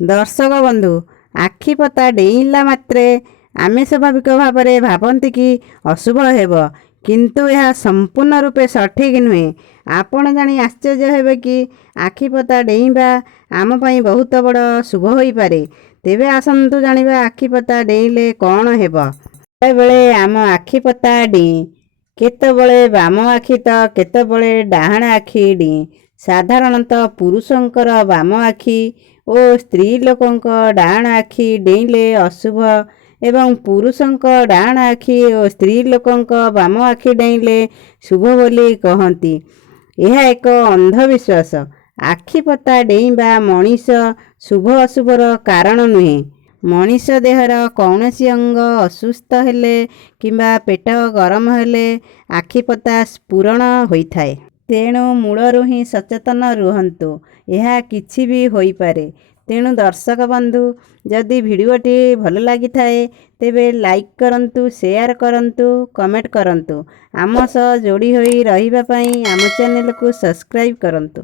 दर्शक बंधु आखिपता डेइला मात्रे आमे स्वाभाविक भाव में भावती कि अशुभ हेब, किंतु यह संपूर्ण रूपे सठिक नुहे। आपण जानी आश्चर्य हेबे कि आखिपता डेइबा आम पई बहुत बड़ शुभ होई पारे। तेबे आसंतु जानिबा आखिपता डेइले कौन हेब। बेले आम आखिपता डेई केतबळे बाम आखि तो केतबळे डाहाण आखि डेई। साधारणतः पुरुषंकर बाम आखि और स्त्री लोकंक डाहाण आखि डेइले अशुभ एवं पुरुषंक डाहाण आखि और स्त्री लोकंक बाम आखि डेइले शुभ बोली कहती। यह एक अंधविश्वास। आखिपता डेइबा मनीष शुभ अशुभर कारण नुहे। मनीष देहर कौनसी अंग असुस्थ हेले किंबा पेट गरम हेले आखिपता स्फुरण होइथाए। तेणु मूलरू ही सचेतन रुहंतु, यह किछि भी होई पारे। तेणु दर्शक बंधु जदि भिडियोटी भल लगी थाए तेबे लाइक करंतु, शेयर करंतु, कमेंट करंतु। आम सह जोड़ी होई रहिबा पई आम चैनल को सब्सक्राइब करंतु।